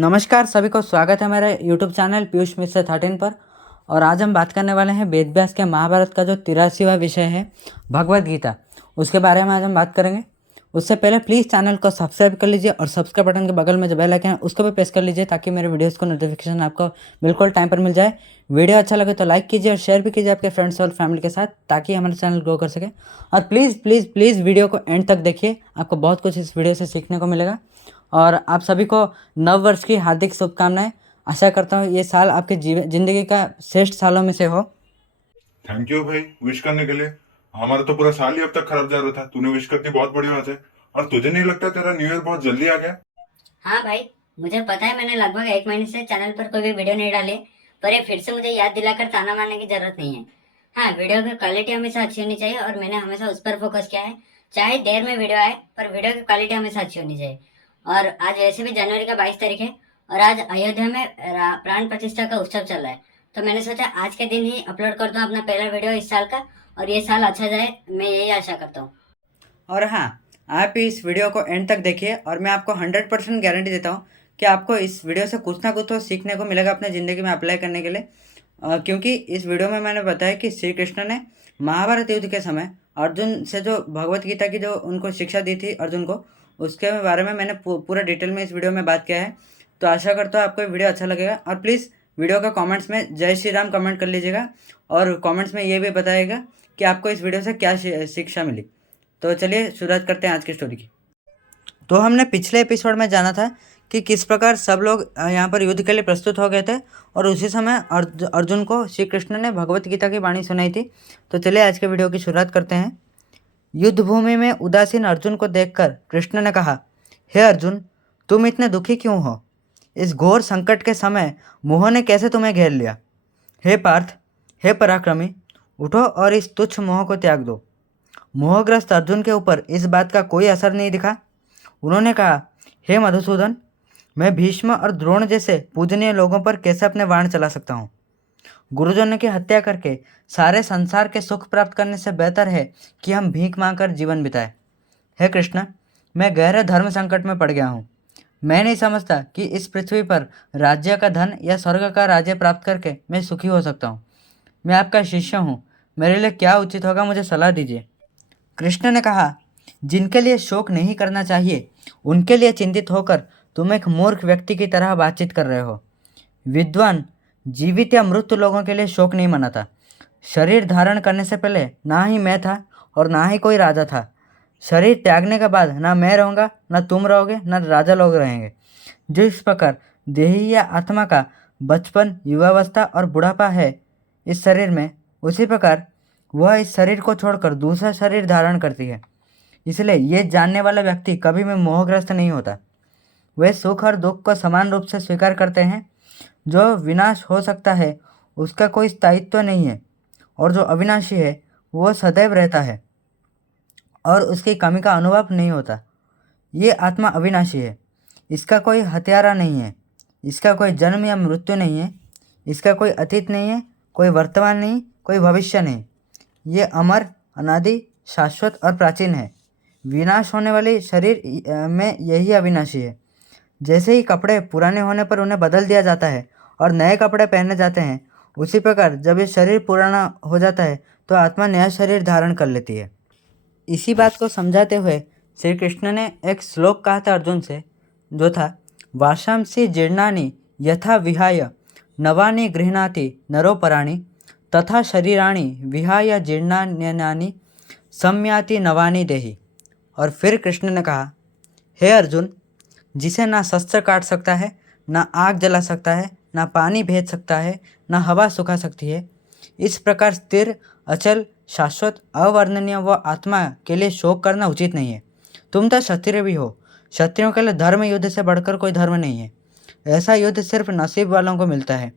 नमस्कार सभी को स्वागत है मेरे YouTube चैनल पीयूष मिश्र 13 पर। और आज हम बात करने वाले हैं वेद व्यास के महाभारत का जो 83वां विषय है भगवत गीता, उसके बारे में आज हम बात करेंगे। उससे पहले प्लीज़ चैनल को सब्सक्राइब कर लीजिए और सब्सक्राइब बटन के बगल में जो बेल आइकन है उसको भी प्रेस कर लीजिए ताकि मेरे वीडियोज़ को नोटिफिकेशन आपको बिल्कुल टाइम पर मिल जाए। वीडियो अच्छा लगे तो लाइक कीजिए और शेयर भी कीजिए आपके फ्रेंड्स और फैमिली के साथ ताकि हमारा चैनल ग्रो कर सके। और प्लीज़ प्लीज़ प्लीज़ वीडियो को एंड तक देखिए, आपको बहुत कुछ इस वीडियो से सीखने को मिलेगा। और आप सभी को नव वर्ष की हार्दिक शुभकामनाएं। आशा करता हूँ ये साल आपके जिंदगी का श्रेष्ठ सालों में से हो। थैंक यू भाई विश करने के लिए। हमारा तो पूरा साल ही अब तक खराब जा रहा था, तूने विश करती बहुत बड़ी बात है। और तुझे नहीं लगता तेरा न्यू ईयर बहुत जल्दी आ गया? हाँ भाई, मुझे पता है मैंने लगभग 1 महीने से चैनल पर कोई भी वीडियो नहीं डाली, पर ये फिर से मुझे याद दिलाकर ताना मारने की जरूरत नहीं है। हाँ, वीडियो की क्वालिटी हमेशा अच्छी होनी चाहिए और मैंने हमेशा उस पर फोकस किया है। चाहे देर में वीडियो आए पर वीडियो की क्वालिटी हमेशा अच्छी होनी चाहिए। और आज वैसे भी जनवरी का 22 तारीख है और आज अयोध्या में प्राण प्रतिष्ठा का उत्सव चल रहा है, तो मैंने सोचा आज के दिन ही अपलोड कर दूं अपना पहला वीडियो इस साल का, और ये साल अच्छा जाए, मैं यही आशा करता हूँ। और हाँ, आप इस वीडियो को एंड तक देखिए और मैं आपको 100% गारंटी देता हूँ कि आपको इस वीडियो से कुछ ना कुछ तो सीखने को मिलेगा अपने ज़िंदगी में अप्लाई करने के लिए। क्योंकि इस वीडियो में मैंने बताया कि श्री कृष्ण ने महाभारत युद्ध के समय अर्जुन से जो भगवत गीता की जो उनको शिक्षा दी थी अर्जुन को, उसके बारे में मैंने पूरा डिटेल में इस वीडियो में बात किया है। तो आशा करता हूँ आपको ये वीडियो अच्छा लगेगा। और प्लीज़ वीडियो का कमेंट्स में जय श्री राम कमेंट कर लीजिएगा और कमेंट्स में ये भी बताइएगा कि आपको इस वीडियो से क्या शिक्षा मिली। तो चलिए शुरुआत करते हैं आज की स्टोरी की। तो हमने पिछले एपिसोड में जाना था कि किस प्रकार सब लोग यहाँ पर युद्ध के लिए प्रस्तुत हो गए थे और उसी समय अर्जुन को श्री कृष्ण ने भगवत गीता की वाणी सुनाई थी। तो चलिए आज के वीडियो की शुरुआत करते हैं। युद्ध भूमि में उदासीन अर्जुन को देखकर कृष्ण ने कहा, हे अर्जुन, तुम इतने दुखी क्यों हो? इस घोर संकट के समय मोह ने कैसे तुम्हें घेर लिया? हे पार्थ, हे पराक्रमी, उठो और इस तुच्छ मोह को त्याग दो। मोहग्रस्त अर्जुन के ऊपर इस बात का कोई असर नहीं दिखा। उन्होंने कहा, हे मधुसूदन, मैं भीष्म और द्रोण जैसे पूजनीय लोगों पर कैसे अपने बाण चला सकता हूँ? गुरुजनों की हत्या करके सारे संसार के सुख प्राप्त करने से बेहतर है कि हम भीख मांगकर जीवन बिताएं। हे कृष्ण, मैं गहरे धर्म संकट में पड़ गया हूँ। मैं नहीं समझता कि इस पृथ्वी पर राज्य का धन या स्वर्ग का राज्य प्राप्त करके मैं सुखी हो सकता हूँ। मैं आपका शिष्य हूँ, मेरे लिए क्या उचित होगा, मुझे सलाह दीजिए। कृष्ण ने कहा, जिनके लिए शोक नहीं करना चाहिए उनके लिए चिंतित होकर तुम एक मूर्ख व्यक्ति की तरह बातचीत कर रहे हो। विद्वान जीवित या मृत लोगों के लिए शोक नहीं मनाता। शरीर धारण करने से पहले ना ही मैं था और ना ही कोई राजा था। शरीर त्यागने के बाद ना मैं रहूँगा, ना तुम रहोगे, ना राजा लोग रहेंगे। जिस प्रकार देही या आत्मा का बचपन, युवावस्था और बुढ़ापा है इस शरीर में, उसी प्रकार वह इस शरीर को छोड़कर दूसरा शरीर धारण करती है। इसलिए ये जानने वाला व्यक्ति कभी भी मोहग्रस्त नहीं होता। वे सुख और दुख को समान रूप से स्वीकार करते हैं। जो विनाश हो सकता है उसका कोई स्थायित्व नहीं है और जो अविनाशी है वो सदैव रहता है और उसकी कमी का अनुभव नहीं होता। ये आत्मा अविनाशी है, इसका कोई हत्यारा नहीं है, इसका कोई जन्म या मृत्यु नहीं है, इसका कोई अतीत नहीं है, कोई वर्तमान नहीं, कोई भविष्य नहीं। ये अमर, अनादि, शाश्वत और प्राचीन है। विनाश होने वाले शरीर में यही अविनाशी है। जैसे ही कपड़े पुराने होने पर उन्हें बदल दिया जाता है और नए कपड़े पहने जाते हैं, उसी प्रकार जब ये शरीर पुराना हो जाता है तो आत्मा नया शरीर धारण कर लेती है। इसी बात को समझाते हुए श्री कृष्ण ने एक श्लोक कहा था अर्जुन से, जो था, वाशांसी जीर्णानि यथा विहाय नवानि गृह्णाति नरोपराणि तथा शरीराणि विहाय जीर्णान्यानि सम्याति नवानि देहि। और फिर कृष्ण ने कहा, हे अर्जुन, जिसे ना शस्त्र काट सकता है, ना आग जला सकता है, ना पानी भेज सकता है, ना हवा सुखा सकती है, इस प्रकार स्थिर, अचल, शाश्वत, अवर्णनीय व आत्मा के लिए शोक करना उचित नहीं है। तुम तो क्षत्रिय भी हो। क्षत्रियों के लिए धर्म युद्ध से बढ़कर कोई धर्म नहीं है। ऐसा युद्ध सिर्फ नसीब वालों को मिलता है।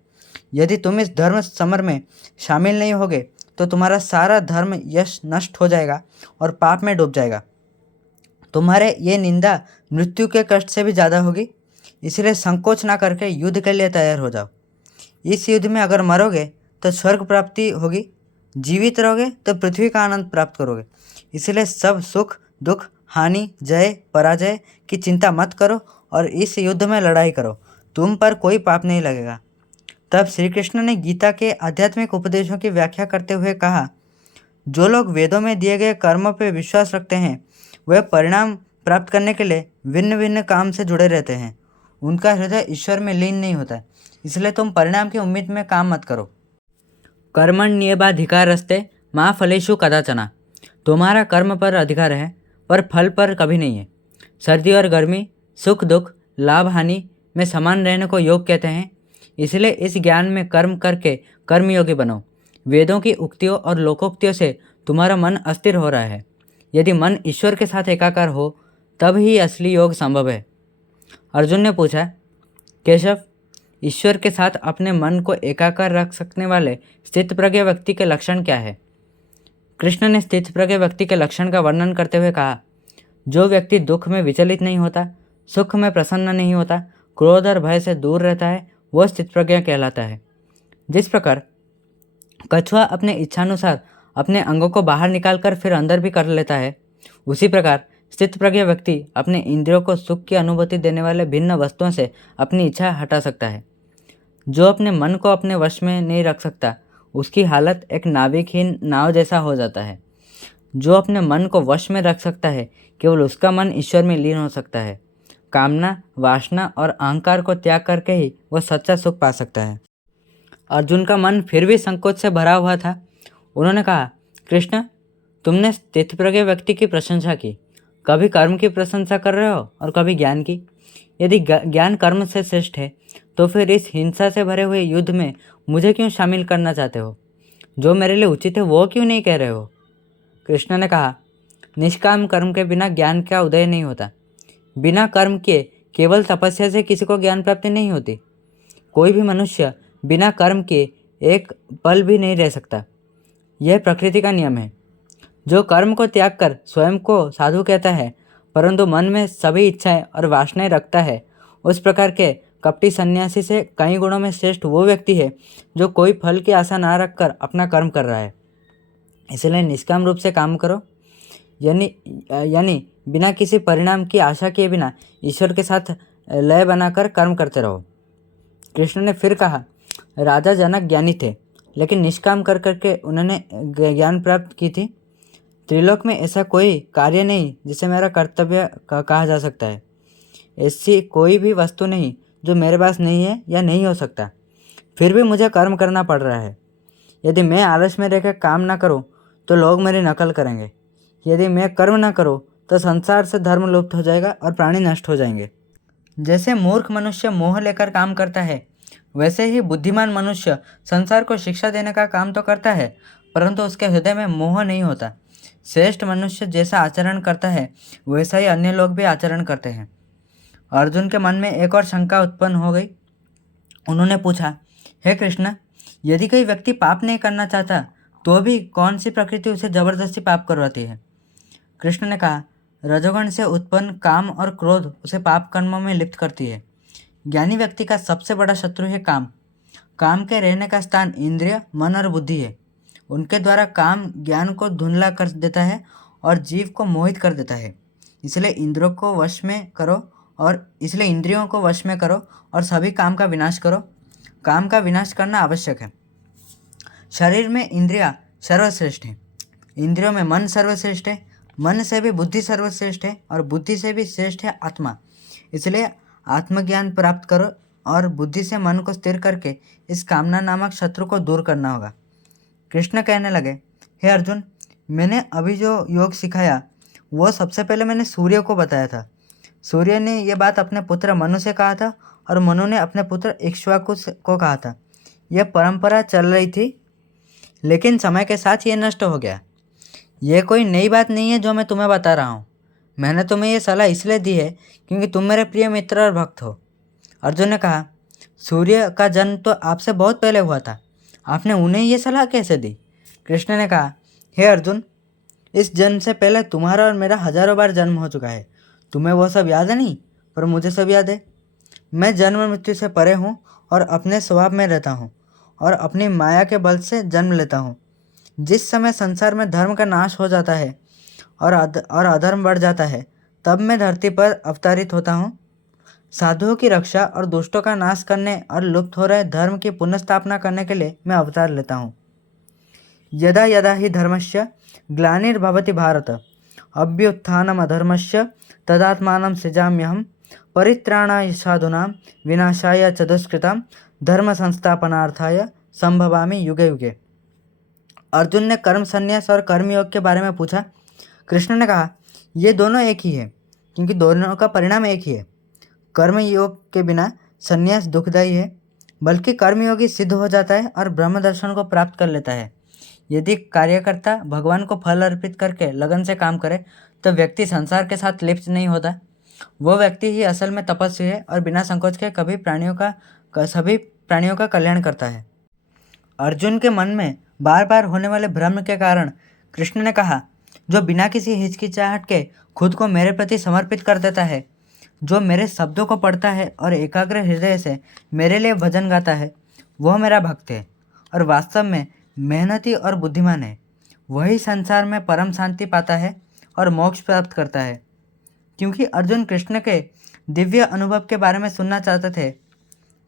यदि तुम इस धर्म समर में शामिल नहीं होगे तो तुम्हारा सारा धर्म यश नष्ट हो जाएगा और पाप में डूब जाएगा। तुम्हारे ये निंदा मृत्यु के कष्ट से भी ज़्यादा होगी। इसलिए संकोच ना करके युद्ध के लिए तैयार हो जाओ। इस युद्ध में अगर मरोगे तो स्वर्ग प्राप्ति होगी, जीवित रहोगे तो पृथ्वी का आनंद प्राप्त करोगे। इसलिए सब सुख, दुख, हानि, जय, पराजय की चिंता मत करो और इस युद्ध में लड़ाई करो। तुम पर कोई पाप नहीं लगेगा। तब श्री कृष्ण ने गीता के आध्यात्मिक उपदेशों की व्याख्या करते हुए कहा, जो लोग वेदों में दिए गए कर्मों पर विश्वास रखते हैं वे परिणाम प्राप्त करने के लिए भिन्न भिन्न काम से जुड़े रहते हैं। उनका हृदय ईश्वर में लीन नहीं होता, इसलिए तुम परिणाम की उम्मीद में काम मत करो। कर्मण्येवाधिकारस्ते मा फलेषु कदाचन। तुम्हारा कर्म पर अधिकार है पर फल पर कभी नहीं है। सर्दी और गर्मी, सुख दुख, लाभ हानि में समान रहने को योग कहते हैं। इसलिए इस ज्ञान में कर्म करके कर्मयोगी बनो। वेदों की उक्तियों और लोकोक्तियों से तुम्हारा मन अस्थिर हो रहा है। यदि मन ईश्वर के साथ एकाकार हो तब ही असली योग संभव है। अर्जुन ने पूछा, केशव, ईश्वर के साथ अपने मन को एकाकार रख सकने वाले स्थितप्रज्ञ व्यक्ति के लक्षण क्या है? कृष्ण ने स्थितप्रज्ञ व्यक्ति के लक्षण का वर्णन करते हुए कहा, जो व्यक्ति दुख में विचलित नहीं होता, सुख में प्रसन्न नहीं होता, क्रोध और भय से दूर रहता है, वह स्थितप्रज्ञ कहलाता है। जिस प्रकार कछुआ अपने इच्छानुसार अपने अंगों को बाहर निकालकर फिर अंदर भी कर लेता है, उसी प्रकार स्थितप्रज्ञ व्यक्ति अपने इंद्रियों को सुख की अनुभूति देने वाले भिन्न वस्तुओं से अपनी इच्छा हटा सकता है। जो अपने मन को अपने वश में नहीं रख सकता, उसकी हालत एक नाविकहीन नाव जैसा हो जाता है। जो अपने मन को वश में रख सकता है, केवल उसका मन ईश्वर में लीन हो सकता है। कामना, वासना और अहंकार को त्याग करके ही वह सच्चा सुख पा सकता है। अर्जुन का मन फिर भी संकोच से भरा हुआ था। उन्होंने कहा, कृष्ण, तुमने स्थितप्रज्ञ व्यक्ति की प्रशंसा की, कभी कर्म की प्रशंसा कर रहे हो और कभी ज्ञान की। यदि ज्ञान कर्म से श्रेष्ठ है तो फिर इस हिंसा से भरे हुए युद्ध में मुझे क्यों शामिल करना चाहते हो? जो मेरे लिए उचित है वो क्यों नहीं कह रहे हो? कृष्ण ने कहा, निष्काम कर्म के बिना ज्ञान का उदय नहीं होता। बिना कर्म किए केवल तपस्या से किसी को ज्ञान प्राप्ति नहीं होती। कोई भी मनुष्य बिना कर्म किए एक पल भी नहीं रह सकता। यह प्रकृति का नियम है। जो कर्म को त्याग कर स्वयं को साधु कहता है परंतु मन में सभी इच्छाएं और वासनाएं रखता है, उस प्रकार के कपटी सन्यासी से कई गुणों में श्रेष्ठ वो व्यक्ति है जो कोई फल की आशा ना रखकर अपना कर्म कर रहा है। इसलिए निष्काम रूप से काम करो, यानी बिना किसी परिणाम की आशा किए बिना ईश्वर के साथ लय बनाकर कर्म करते रहो। कृष्ण ने फिर कहा, राजा जनक ज्ञानी थे, लेकिन निष्काम कर करके उन्होंने ज्ञान प्राप्त की थी। त्रिलोक में ऐसा कोई कार्य नहीं जिसे मेरा कर्तव्य कहा जा सकता है। ऐसी कोई भी वस्तु नहीं जो मेरे पास नहीं है या नहीं हो सकता, फिर भी मुझे कर्म करना पड़ रहा है। यदि मैं आलस में रहकर काम ना करूं तो लोग मेरी नकल करेंगे। यदि मैं कर्म ना करूं तो संसार से धर्म लुप्त हो जाएगा और प्राणी नष्ट हो जाएंगे। जैसे मूर्ख मनुष्य मोह लेकर काम करता है, वैसे ही बुद्धिमान मनुष्य संसार को शिक्षा देने का काम तो करता है परंतु उसके हृदय में मोह नहीं होता। श्रेष्ठ मनुष्य जैसा आचरण करता है वैसा ही अन्य लोग भी आचरण करते हैं। अर्जुन के मन में एक और शंका उत्पन्न हो गई। उन्होंने पूछा, हे कृष्ण, यदि कोई व्यक्ति पाप नहीं करना चाहता तो भी कौन सी प्रकृति उसे जबरदस्ती पाप करवाती है? कृष्ण ने कहा, रजोगुण से उत्पन्न काम और क्रोध उसे पाप कर्मों में लिप्त करती है। ज्ञानी व्यक्ति का सबसे बड़ा शत्रु है काम। काम के रहने का स्थान इंद्रिय, मन और बुद्धि है। उनके द्वारा काम ज्ञान को धुंधला कर देता है और जीव को मोहित कर देता है। इसलिए इंद्रियों को वश में करो और सभी काम का विनाश करो। काम का विनाश करना आवश्यक है। शरीर में इंद्रियां सर्वश्रेष्ठ है, इंद्रियों में मन सर्वश्रेष्ठ है, मन से भी बुद्धि सर्वश्रेष्ठ है और बुद्धि से भी श्रेष्ठ है आत्मा। इसलिए आत्मज्ञान प्राप्त करो और बुद्धि से मन को स्थिर करके इस कामना नामक शत्रु को दूर करना होगा। कृष्ण कहने लगे, हे अर्जुन, मैंने अभी जो योग सिखाया वो सबसे पहले मैंने सूर्य को बताया था। सूर्य ने यह बात अपने पुत्र मनु से कहा था और मनु ने अपने पुत्र इक्ष्वाकु को कहा था। यह परंपरा चल रही थी, लेकिन समय के साथ ये नष्ट हो गया। यह कोई नई बात नहीं है जो मैं तुम्हें बता रहा हूँ। मैंने तुम्हें यह सलाह इसलिए दी है क्योंकि तुम मेरे प्रिय मित्र और भक्त हो। अर्जुन ने कहा, सूर्य का जन्म तो आपसे बहुत पहले हुआ था, आपने उन्हें ये सलाह कैसे दी? कृष्ण ने कहा, हे अर्जुन, इस जन्म से पहले तुम्हारा और मेरा हजारों बार जन्म हो चुका है। तुम्हें वो सब याद है नहीं, पर मुझे सब याद है। मैं जन्म मृत्यु से परे हूँ और अपने स्वभाव में रहता हूँ और अपनी माया के बल से जन्म लेता हूँ। जिस समय संसार में धर्म का नाश हो जाता है और अधर्म बढ़ जाता है, तब मैं धरती पर अवतरित होता हूँ। साधुओं की रक्षा और दुष्टों का नाश करने और लुप्त हो रहे धर्म की पुनर्स्थापना करने के लिए मैं अवतार लेता हूँ। यदा यदा हि धर्मस्य ग्लानिर्भवति भारत अभ्युत्थानमधर्मस्य तदात्मानं सृजाम्यहं परित्राणाय साधूनां विनाशाय च दुष्कृतां धर्म संस्थापनार्थाय संभवामि युगे युगे। अर्जुन ने कर्म संन्यास और कर्मयोग के बारे में पूछा। कृष्ण ने कहा, ये दोनों एक ही है, क्योंकि दोनों का परिणाम एक ही है। कर्मयोग के बिना संन्यास दुखदायी है, बल्कि कर्मयोगी सिद्ध हो जाता है और ब्रह्म दर्शन को प्राप्त कर लेता है। यदि कार्यकर्ता भगवान को फल अर्पित करके लगन से काम करे तो व्यक्ति संसार के साथ लिप्त नहीं होता। वो व्यक्ति ही असल में तपस्वी है और बिना संकोच के सभी प्राणियों का कल्याण करता है। अर्जुन के मन में बार बार होने वाले भ्रम के कारण कृष्ण ने कहा, जो बिना किसी हिचकिचाहट के खुद को मेरे प्रति समर्पित कर देता है, जो मेरे शब्दों को पढ़ता है और एकाग्र हृदय से मेरे लिए भजन गाता है, वह मेरा भक्त है और वास्तव में मेहनती और बुद्धिमान है। वही संसार में परम शांति पाता है और मोक्ष प्राप्त करता है। क्योंकि अर्जुन कृष्ण के दिव्य अनुभव के बारे में सुनना चाहते थे,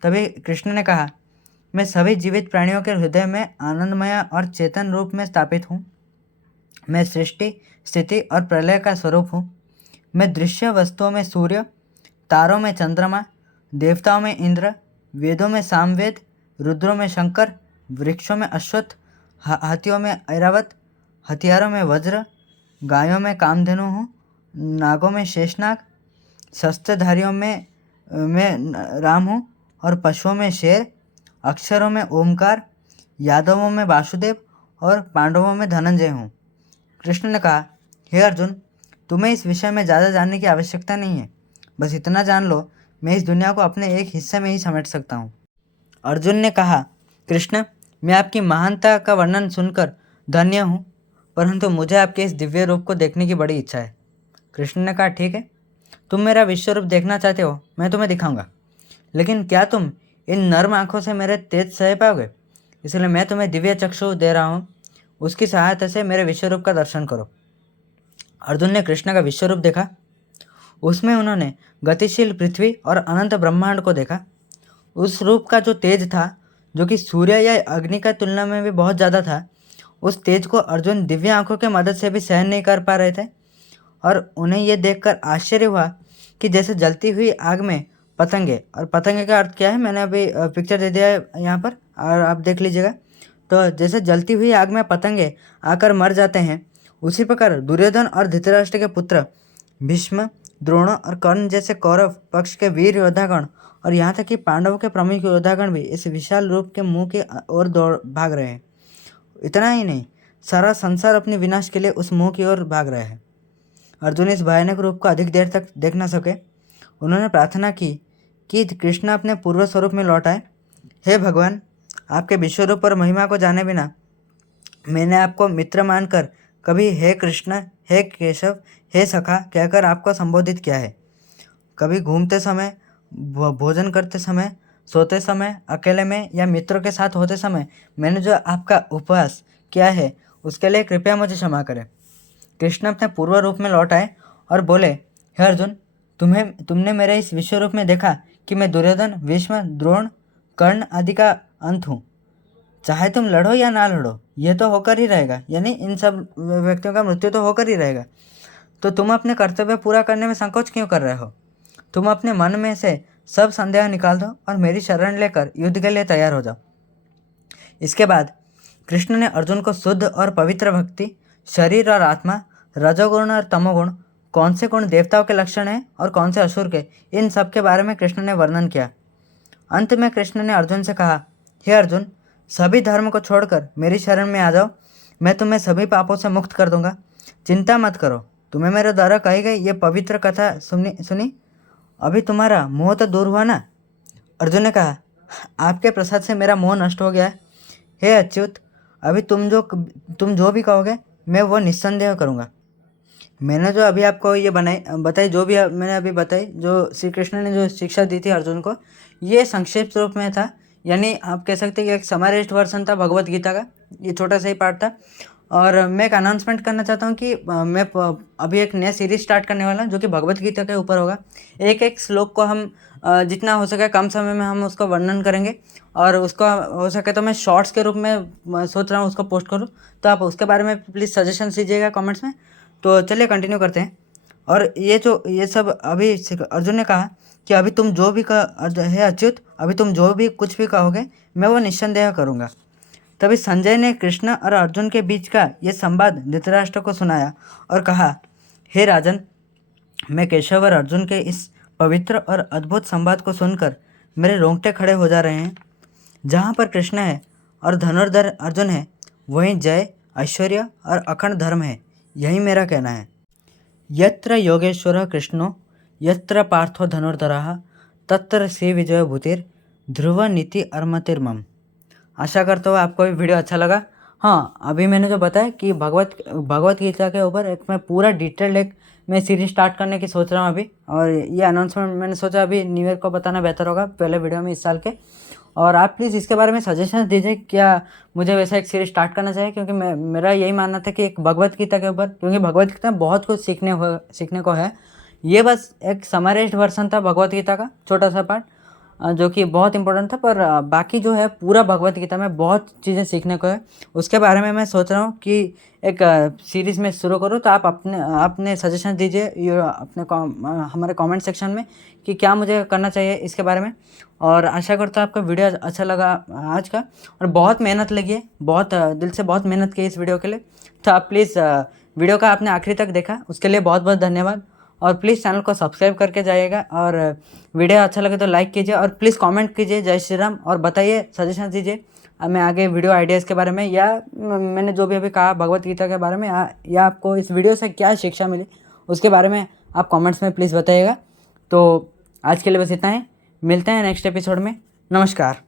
तभी कृष्ण ने कहा, मैं सभी जीवित प्राणियों के हृदय में आनंदमय और चेतन रूप में स्थापित हूँ। मैं सृष्टि, स्थिति और प्रलय का स्वरूप हूँ। मैं दृश्य वस्तुओं में सूर्य, तारों में चंद्रमा, देवताओं में इंद्र, वेदों में सामवेद, रुद्रों में शंकर, वृक्षों में अश्वत्थ, हाथियों में ऐरावत, हथियारों में वज्र, गायों में कामधेनु हूँ, नागों में शेषनाग, शस्त्रधारियों में राम हूँ और पशुओं में शेर, अक्षरों में ओमकार, यादवों में वासुदेव और पांडवों में धनंजय हूँ। कृष्ण ने कहा, हे अर्जुन, तुम्हें इस विषय में ज़्यादा जानने की आवश्यकता नहीं है। बस इतना जान लो, मैं इस दुनिया को अपने एक हिस्से में ही समेट सकता हूँ। अर्जुन ने कहा, कृष्ण, मैं आपकी महानता का वर्णन सुनकर धन्य हूँ, परंतु मुझे आपके इस दिव्य रूप को देखने की बड़ी इच्छा है। कृष्ण ने कहा, ठीक है, तुम मेरा विश्व रूप देखना चाहते हो, मैं तुम्हें दिखाऊंगा। लेकिन क्या तुम इन नर्म आँखों से मेरे तेज सह पाओगे? इसलिए मैं तुम्हें दिव्य चक्षु दे रहा हूँ, उसकी सहायता से मेरे विश्व रूप का दर्शन करो। अर्जुन ने कृष्ण का विश्व रूप देखा। उसमें उन्होंने गतिशील पृथ्वी और अनंत ब्रह्मांड को देखा। उस रूप का जो तेज था, जो कि सूर्य या अग्नि का तुलना में भी बहुत ज़्यादा था, उस तेज को अर्जुन दिव्य आंखों की मदद से भी सहन नहीं कर पा रहे थे। और उन्हें यह देखकर आश्चर्य हुआ कि जैसे जलती हुई आग में पतंगे, और पतंगे का अर्थ क्या है मैंने अभी पिक्चर दे दिया है यहाँ पर और आप देख लीजिएगा। तो जैसे जलती हुई आग में पतंगे आकर मर जाते हैं, उसी प्रकार दुर्योधन और धृतराष्ट्र के पुत्र भीष्म, द्रोण और कर्ण जैसे कौरव पक्ष के वीर योद्धागण और यहाँ तक कि पांडवों के प्रमुख योद्धागण भी इस विशाल रूप के मुंह की ओर दौड़ भाग रहे हैं। इतना ही नहीं, सारा संसार अपने विनाश के लिए उस मुंह की ओर भाग रहा है। अर्जुन इस भयानक रूप को अधिक देर तक देख न सके। उन्होंने प्रार्थना की कि कृष्ण अपने पूर्व स्वरूप में लौट आए। हे भगवान, आपके विश्व रूप और महिमा को जाने बिना मैंने आपको मित्र मानकर कभी हे कृष्ण, हे केशव, हे सखा कहकर आपको संबोधित किया है। कभी घूमते समय, भोजन करते समय, सोते समय, अकेले में या मित्रों के साथ होते समय मैंने जो आपका उपहास किया है, उसके लिए कृपया मुझे क्षमा करें। कृष्ण अपने पूर्व रूप में लौट आए और बोले, हे अर्जुन, तुमने मेरे इस विश्व रूप में देखा कि मैं दुर्योधन, भीष्म, द्रोण, कर्ण आदि का अंत हूँ। चाहे तुम लड़ो या ना लड़ो, ये तो होकर ही रहेगा, यानी इन सब व्यक्तियों का मृत्यु तो होकर ही रहेगा। तो तुम अपने कर्तव्य पूरा करने में संकोच क्यों कर रहे हो? तुम अपने मन में से सब संदेह निकाल दो और मेरी शरण लेकर युद्ध के लिए तैयार हो जाओ। इसके बाद कृष्ण ने अर्जुन को शुद्ध और पवित्र भक्ति, शरीर और आत्मा, रजोगुण और तमोगुण, कौन से गुण देवताओं के लक्षण हैं और कौन से असुर के, इन सब के बारे में कृष्ण ने वर्णन किया। अंत में कृष्ण ने अर्जुन से कहा, हे अर्जुन, सभी धर्म को छोड़कर मेरी शरण में आ जाओ, मैं तुम्हें सभी पापों से मुक्त कर दूंगा। चिंता मत करो, तुम्हें मेरे द्वारा कही गई ये पवित्र कथा सुनी, अभी तुम्हारा मोह तो दूर हुआ ना? अर्जुन ने कहा, आपके प्रसाद से मेरा मोह नष्ट हो गया है। हे अच्युत, अभी तुम जो भी कहोगे मैं वो निस्संदेह करूँगा। मैंने जो अभी आपको ये बताई, जो भी मैंने अभी बताई, जो श्री कृष्ण ने जो शिक्षा दी थी अर्जुन को, ये संक्षिप्त रूप में था, यानी आप कह सकते हैं कि एक समराइज्ड वर्सन था भगवत गीता का। ये छोटा सा ही पार्ट था और मैं एक अनाउंसमेंट करना चाहता हूँ कि अभी एक नया सीरीज स्टार्ट करने वाला हूँ जो कि भगवत गीता के ऊपर होगा। एक एक श्लोक को हम जितना हो सके कम समय में हम उसका वर्णन करेंगे और उसको हो सके तो मैं शॉर्ट्स के रूप में सोच रहा हूँ उसको पोस्ट करूँ। तो आप उसके बारे में प्लीज़ सजेशन दीजिएगा कमेंट्स में। तो चलिए कंटिन्यू करते हैं। और ये सब अभी अर्जुन ने कहा कि अभी तुम जो भी हे अच्युत, अभी तुम जो भी कुछ भी कहोगे मैं वो निस्संदेह करूँगा। तभी संजय ने कृष्ण और अर्जुन के बीच का ये संवाद धृतराष्ट्र को सुनाया और कहा, हे राजन, मैं केशव और अर्जुन के इस पवित्र और अद्भुत संवाद को सुनकर मेरे रोंगटे खड़े हो जा रहे हैं। जहाँ पर कृष्ण है और धनुर्धर अर्जुन है, वहीं जय, ऐश्वर्य और अखंड धर्म है। यही मेरा कहना है। यत्र योगेश्वरः कृष्णो यत्र पार्थो धनुर्धरः तत्र श्री विजय भूतिर ध्रुव नीति अर्मतिर्मम। आशा करता हूँ आपको ये वीडियो अच्छा लगा। हाँ, अभी मैंने जो बताया कि भगवत गीता के ऊपर एक मैं पूरा डिटेल्ड एक मैं सीरीज स्टार्ट करने की सोच रहा हूँ अभी। और ये अनाउंसमेंट मैंने सोचा अभी न्यू ईयर को बताना बेहतर होगा, पहले वीडियो में इस साल के। और आप प्लीज़ इसके बारे में सजेशन दीजिए, क्या मुझे वैसा एक सीरीज स्टार्ट करना चाहिए, क्योंकि मेरा यही मानना था कि एक भगवत गीता के ऊपर, क्योंकि भगवत गीता में बहुत कुछ सीखने को है। ये बस एक समराइज्ड वर्सन था भगवत गीता का, छोटा सा पार्ट जो कि बहुत इंपॉर्टेंट था। पर बाकी जो है पूरा भगवत गीता में बहुत चीज़ें सीखने को है। उसके बारे में मैं सोच रहा हूँ कि एक सीरीज़ में शुरू करूँ। तो आप अपने सजेशन दीजिए हमारे कमेंट सेक्शन में कि क्या मुझे करना चाहिए इसके बारे में। और आशा करता हूँ आपको वीडियो अच्छा लगा आज का। और बहुत मेहनत लगी है, बहुत दिल से बहुत मेहनत की इस वीडियो के लिए। तो आप प्लीज़ वीडियो का आपने आखिरी तक देखा उसके लिए बहुत बहुत धन्यवाद। और प्लीज़ चैनल को सब्सक्राइब करके जाइएगा। और वीडियो अच्छा लगे तो लाइक कीजिए और प्लीज़ कमेंट कीजिए जय श्री राम। और बताइए, सजेशन दीजिए मैं आगे वीडियो आइडियाज़ के बारे में, या मैंने जो भी अभी कहा भगवत गीता के बारे में, या आपको इस वीडियो से क्या शिक्षा मिली उसके बारे में आप कमेंट्स में प्लीज़ बताइएगा। तो आज के लिए बस इतना ही, मिलते हैं नेक्स्ट एपिसोड में। नमस्कार।